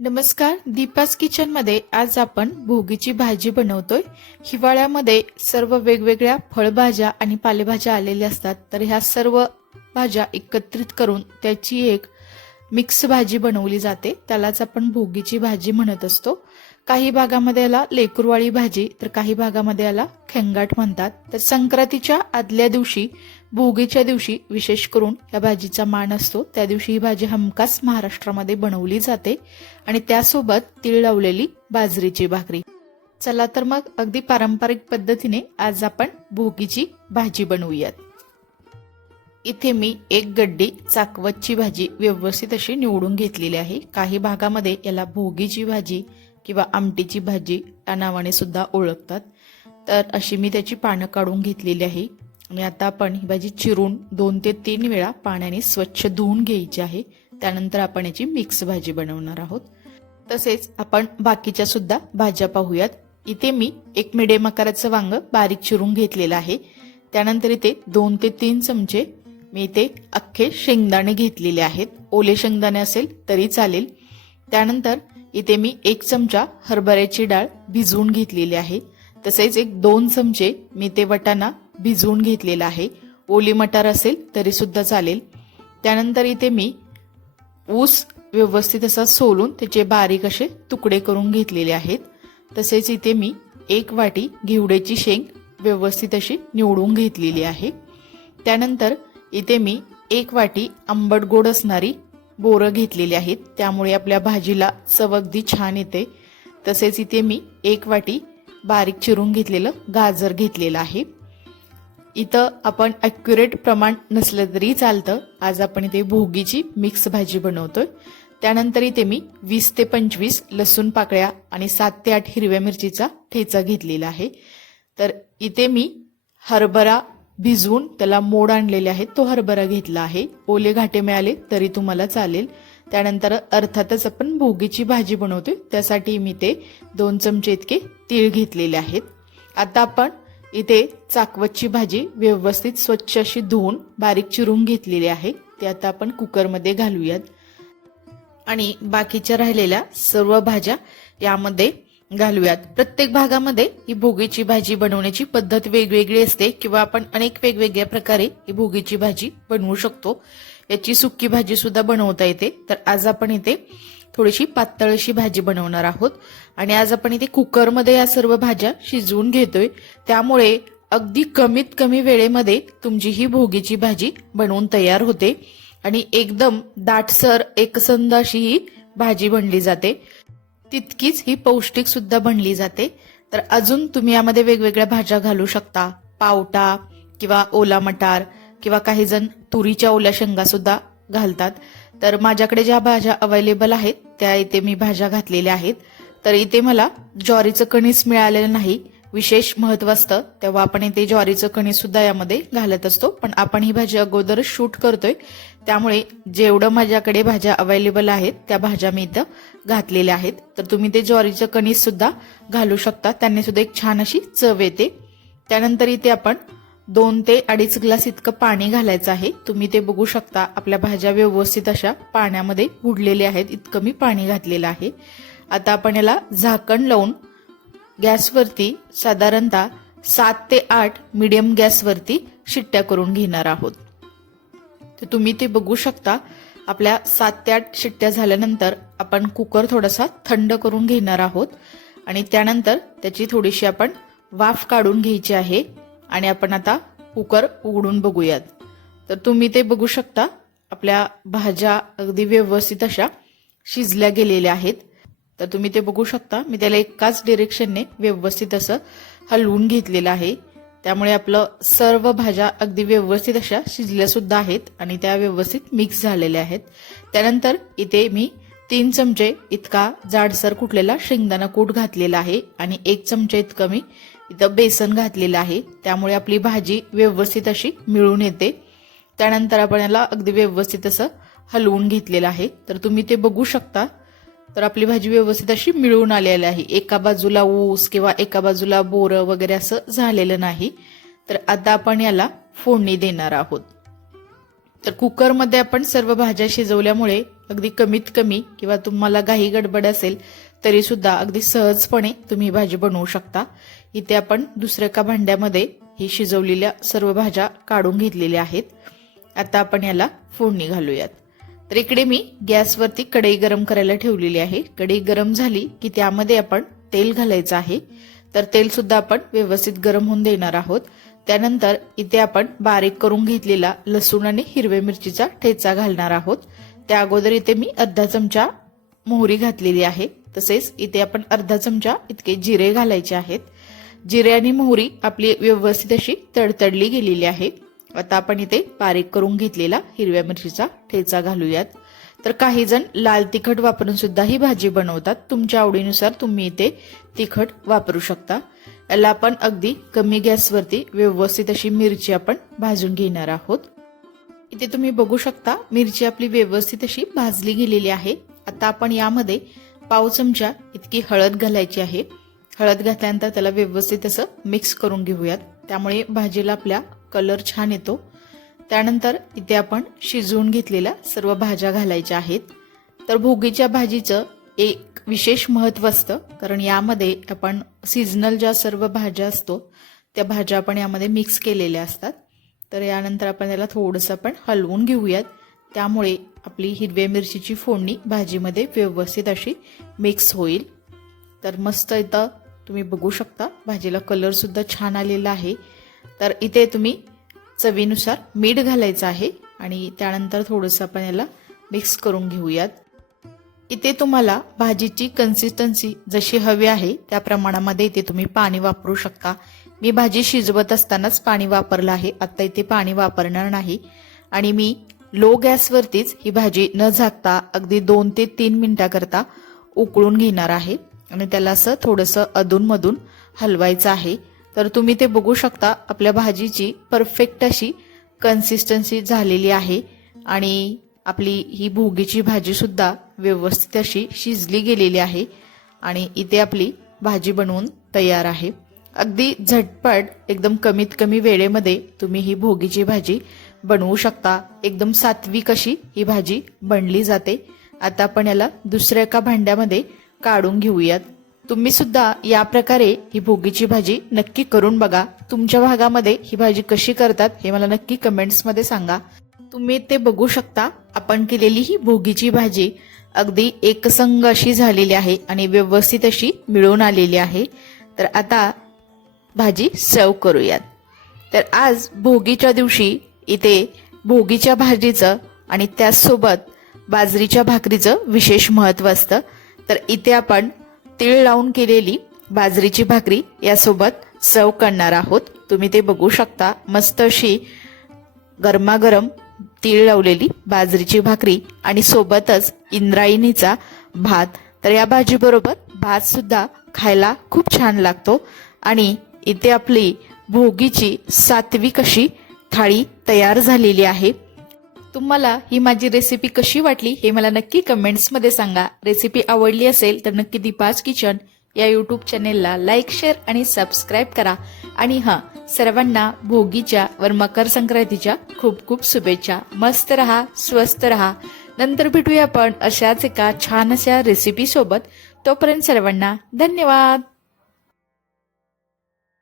नमस्कार दीपास किचनमध्ये आज आपण भोगीची भाजी बनवतोय. हिवाळ्यामध्ये सर्व वेगवेगळ्या फळभाज्या आणि पालेभाज्या आलेल्या असतात. तर ह्या सर्व भाज्या एकत्रित करून त्याची एक मिक्स भाजी बनवली जाते. त्यालाच आपण भोगीची भाजी म्हणत असतो. काही भागामध्ये याला लेकुरवाळी भाजी तर काही भागामध्ये याला खेंगाट म्हणतात. तर संक्रांतीच्या आदल्या दिवशी भोगीच्या दिवशी विशेष करून या भाजीचा मान असतो. त्या दिवशी ही भाजी हमखास महाराष्ट्रामध्ये बनवली जाते आणि त्यासोबत तीळ लावलेली बाजरीची भाकरी. चला तर मग अगदी पारंपरिक पद्धतीने आज आपण भोगीची भाजी बनवूयात. इथे मी एक गड्डी चाकवतची भाजी व्यवस्थित अशी निवडून घेतलेली आहे. काही भागामध्ये याला भोगीची भाजी किंवा आमटीची भाजी या नावाने सुद्धा ओळखतात. तर अशी मी त्याची पानं काढून घेतलेली आहे. आणि आता आपण ही भाजी चिरून दोन ते तीन वेळा पाण्याने स्वच्छ धुवून घ्यायची आहे. त्यानंतर आपण याची मिक्स भाजी बनवणार आहोत. तसेच आपण बाकीच्या सुद्धा भाज्या पाहूयात. इथे मी एक मिडियम आकाराचं वांग बारीक चिरून घेतलेलं आहे. त्यानंतर इथे दोन ते तीन चमचे मी इथे अख्खे शेंगदाणे घेतलेले आहेत. ओले शेंगदाणे असेल तरी चालेल. त्यानंतर इथे मी एक चमचा हरभऱ्याची डाळ भिजवून घेतलेली आहे. तसेच एक दोन चमचे मी ते वटाणा भिजवून घेतलेला आहे. ओली मटार असेल तरी सुद्धा चालेल. त्यानंतर इथे मी ऊस व्यवस्थित असा सोलून त्याचे बारीक असे तुकडे करून घेतलेले आहेत. तसेच इथे मी एक वाटी घेवड्याची शेंग व्यवस्थित अशी निवडून घेतलेली आहे. त्यानंतर इथे मी एक वाटी आंबट गोड असणारी बोरं घेतलेली आहेत. त्यामुळे आपल्या भाजीला चव अगदी छान येते. तसेच इथे मी एक वाटी बारीक चिरून घेतलेलं गाजर घेतलेलं आहे. इथं आपण ॲक्युरेट प्रमाण नसलं तरी चालतं. आज आपण इथे भोगीची मिक्स भाजी बनवतोय. त्यानंतर इथे मी वीस ते पंचवीस लसूण पाकळ्या आणि सात ते आठ हिरव्या मिरचीचा ठेचा घेतलेला आहे. तर इथे मी हरभरा भिजवून त्याला मोड आणलेले आहेत. तो हरभरा घेतला आहे. ओले घाटे मिळाले तरी तुम्हाला चालेल. त्यानंतर अर्थातच आपण भोगीची भाजी बनवतोय. त्यासाठी मी ते दोन चमचे इतके तीळ घेतलेले आहेत. आता आपण इथे चाकवतची भाजी व्यवस्थित स्वच्छ अशी धुवून बारीक चिरून घेतलेली आहे. ते आता आपण कुकरमध्ये घालूयात. आणि बाकीच्या राहिलेल्या सर्व भाज्या यामध्ये घालूयात. प्रत्येक भागामध्ये ही भोगीची भाजी बनवण्याची पद्धत वेगवेगळी असते किंवा आपण अनेक वेगवेगळ्या प्रकारे ही भोगीची भाजी बनवू शकतो. याची सुक्की भाजी सुद्धा बनवता येते. तर आज आपण इथे थोडीशी पातळ अशी भाजी बनवणार आहोत. आणि आज आपण इथे कुकरमध्ये या सर्व भाज्या शिजवून घेतोय. त्यामुळे अगदी कमीत कमी वेळेमध्ये तुमची ही भोगीची भाजी बनवून तयार होते. आणि एकदम दाटसर एकसंद अशी ही भाजी बनली जाते. तितकीच ही पौष्टिक सुद्धा बनली जाते. तर अजून तुम्ही यामध्ये वेगवेगळ्या भाज्या घालू शकता. पावटा किंवा ओला मटार किंवा काही जण तुरीच्या ओल्या शेंगा सुद्धा घालतात. तर माझ्याकडे ज्या भाज्या अवेलेबल आहेत त्या इथे मी भाज्या घातलेल्या आहेत. तर इथे मला ज्वारीचं कणीस मिळालेलं नाही. विशेष महत्त्व असतं तेव्हा आपण इथे ज्वारीचं कणी सुद्धा यामध्ये घालत असतो. पण आपण ही भाजी अगोदर शूट करतोय. त्यामुळे जेवढं माझ्याकडे भाज्या अवेलेबल आहेत त्या भाज्या मी इथं घातलेल्या आहेत. तर तुम्ही ते ज्वारीचं कणी सुद्धा घालू शकता. त्यांनी सुद्धा एक छान अशी चव येते. त्यानंतर इथे आपण दोन ते अडीच ग्लास इतकं पाणी घालायचं आहे. तुम्ही ते बघू शकता. आपल्या भाज्या व्यवस्थित अशा पाण्यामध्ये बुडलेल्या आहेत. इतकं मी पाणी घातलेलं आहे. आता आपण याला झाकण लावून गॅसवरती साधारणतः सात ते आठ मिडियम गॅसवरती शिट्ट्या करून घेणार आहोत. तर तुम्ही ते बघू शकता. आपल्या सात ते आठ शिट्ट्या झाल्यानंतर आपण कुकर थोडासा थंड करून घेणार आहोत. आणि त्यानंतर त्याची थोडीशी आपण वाफ काढून घ्यायची आहे. आणि आपण आता कुकर उघडून बघूयात. तर तुम्ही ते बघू शकता. आपल्या भाज्या अगदी व्यवस्थित अशा शिजल्या गेलेल्या आहेत. तर तुम्ही ते बघू शकता. मी त्याला एकाच डिरेक्शनने व्यवस्थित असं हलवून घेतलेलं आहे. त्यामुळे आपलं सर्व भाज्या अगदी व्यवस्थित अशा शिजल्या सुद्धा आहेत आणि त्या व्यवस्थित मिक्स झालेल्या आहेत. त्यानंतर इथे मी तीन चमचे इतका जाडसर कुटलेला शेंगदाणा कूट घातलेला आहे आणि एक चमचे इतकं मी इथं बेसन घातलेलं आहे. त्यामुळे आपली भाजी व्यवस्थित अशी मिळून येते. त्यानंतर आपण याला अगदी व्यवस्थित असं हलवून घेतलेलं आहे. तर तुम्ही ते बघू शकता. तर आपली भाजी व्यवस्थित अशी मिळून आलेली आहे. एका बाजूला ऊस किंवा एका बाजूला बोरं वगैरे असं झालेलं नाही. तर आता आपण याला फोडणी देणार आहोत. तर कुकरमध्ये आपण सर्व भाज्या शिजवल्यामुळे अगदी कमीत कमी किंवा तुम्हाला घाई गडबड असेल तरी सुद्धा अगदी सहजपणे तुम्ही भाजी बनवू शकता. इथे आपण दुसऱ्या एका भांड्यामध्ये ही शिजवलेल्या सर्व भाज्या काढून घेतलेल्या आहेत. आता आपण याला फोडणी घालूयात. तर इकडे मी गॅसवरती कढई गरम करायला ठेवलेली आहे. कढई गरम झाली की त्यामध्ये आपण तेल घालायचं आहे. तर तेल सुद्धा आपण व्यवस्थित गरम होऊन देणार आहोत. त्यानंतर इथे आपण बारीक करून घेतलेला लसूण आणि हिरव्या मिरचीचा ठेचा घालणार आहोत. त्या अगोदर इथे मी अर्धा चमचा मोहरी घातलेली आहे. तसेच इथे आपण अर्धा चमचा इतके जिरे घालायचे आहेत. जिरे आणि मोहरी आपली व्यवस्थित अशी तडतडली गेलेली आहे. आता आपण इथे बारीक करून घेतलेला हिरव्या मिरचीचा ठेचा घालूयात. तर काही जण लाल तिखट वापरून सुद्धा ही भाजी बनवतात. तुमच्या आवडीनुसार तुम्ही इथे तिखट वापरू शकता. याला आपण अगदी कमी गॅसवरती व्यवस्थित अशी मिरची आपण भाजून घेणार आहोत. इथे तुम्ही बघू शकता मिरची आपली व्यवस्थित अशी भाजली गेलेली आहे. आता आपण यामध्ये पाव चमचा इतकी हळद घालायची आहे. हळद घातल्यानंतर त्याला व्यवस्थित असं मिक्स करून घेऊयात. त्यामुळे भाजीला आपल्या कलर छान येतो. त्यानंतर इथे आपण शिजवून घेतलेल्या सर्व भाज्या घालायच्या आहेत. तर भोगीच्या भाजीचं एक विशेष महत्त्व असतं कारण यामध्ये आपण सीझनल ज्या सर्व भाज्या असतो त्या भाज्या आपण यामध्ये मिक्स केलेल्या असतात. तर यानंतर आपण याला थोडंसं आपण हलवून घेऊयात. त्यामुळे आपली हिरव्या मिरचीची फोडणी भाजीमध्ये व्यवस्थित अशी मिक्स होईल. तर मस्त इथं तुम्ही बघू शकता भाजीला कलरसुद्धा छान आलेला आहे. तर इथे तुम्ही चवीनुसार मीठ घालायचं आहे आणि त्यानंतर थोडंसं आपण याला मिक्स करून घेऊयात. इथे तुम्हाला भाजीची कन्सिस्टन्सी जशी हवी आहे त्या प्रमाणामध्ये इथे तुम्ही पाणी वापरू शकता. मी भाजी शिजवत असतानाच पाणी वापरलं आहे आत्ता इथे पाणी वापरणार नाही. आणि मी लो गॅसवरतीच ही भाजी न झाकता अगदी दोन ते तीन मिनिटाकरता उकळून घेणार आहे. आणि त्याला असं थोडंसं अधूनमधून हलवायचं आहे. तर तुम्ही ते बघू शकता आपल्या भाजीची परफेक्ट अशी कन्सिस्टन्सी झालेली आहे. आणि आपली ही भोगीची भाजीसुद्धा व्यवस्थित अशी शिजली गेलेली आहे. आणि इथे आपली भाजी बनवून तयार आहे. अगदी झटपट एकदम कमीत कमी वेळेमध्ये तुम्ही ही भोगीची भाजी बनवू शकता. एकदम सात्विक अशी ही भाजी बनली जाते. आता आपण याला दुसऱ्या एका भांड्यामध्ये काढून घेऊयात. तुम्ही सुद्धा या प्रकारे ही भोगीची भाजी नक्की करून बघा. तुमच्या भागामध्ये ही भाजी कशी करतात हे मला नक्की कमेंट्समध्ये सांगा. तुम्ही ते बघू शकता. आपण केलेली ही भोगीची भाजी अगदी एकसंग अशी झालेली आहे आणि व्यवस्थित अशी मिळून आलेली आहे. तर आता भाजी सर्व करूयात. तर आज भोगीच्या दिवशी इथे भोगीच्या भाजीचं आणि त्याचसोबत बाजरीच्या भाकरीचं विशेष महत्त्व असतं. तर इथे आपण तीळ लावून केलेली बाजरीची भाकरी यासोबत सर्व करणार आहोत. तुम्ही ते बघू शकता. मस्त अशी गरमागरम तीळ लावलेली बाजरीची भाकरी आणि सोबतच इंद्रायणीचा भात. तर या भाजीबरोबर भात सुद्धा खायला खूप छान लागतो आणि इथे आपली भोगीची सात्विक अशी थाळी तयार झालेली आहे. तुम्हाला ही माझी रेसिपी कशी वाटली हे मला नक्की कमेंट्समध्ये सांगा. रेसिपी आवडली असेल तर नक्की दीपाज किचन या यूट्यूब चॅनेलला लाईक शेअर आणि सबस्क्राईब करा. आणि हां सर्वांना भोगीच्या वर मकर संक्रांतीच्या खूप खूप शुभेच्छा. मस्त रहा स्वस्त रहा. नंतर भेटूया आपण अशाच एका छान अशा रेसिपी सोबत. तोपर्यंत सर्वांना धन्यवाद!